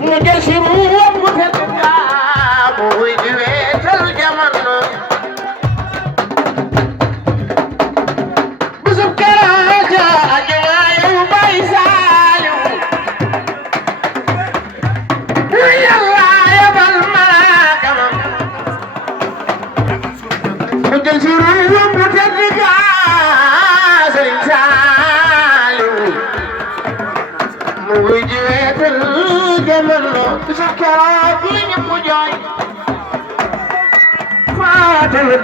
mu jël si ruum mu tedd gaa mu wuy di weetal jamono bisub keraaja ajumaayu bay saaliw bu yàlla yabal malaakama mu jël si ruum mu tedd gaa sëriñ saaliw mu wuy di weetal jamono bisub keraaja ñëpp jooy faatale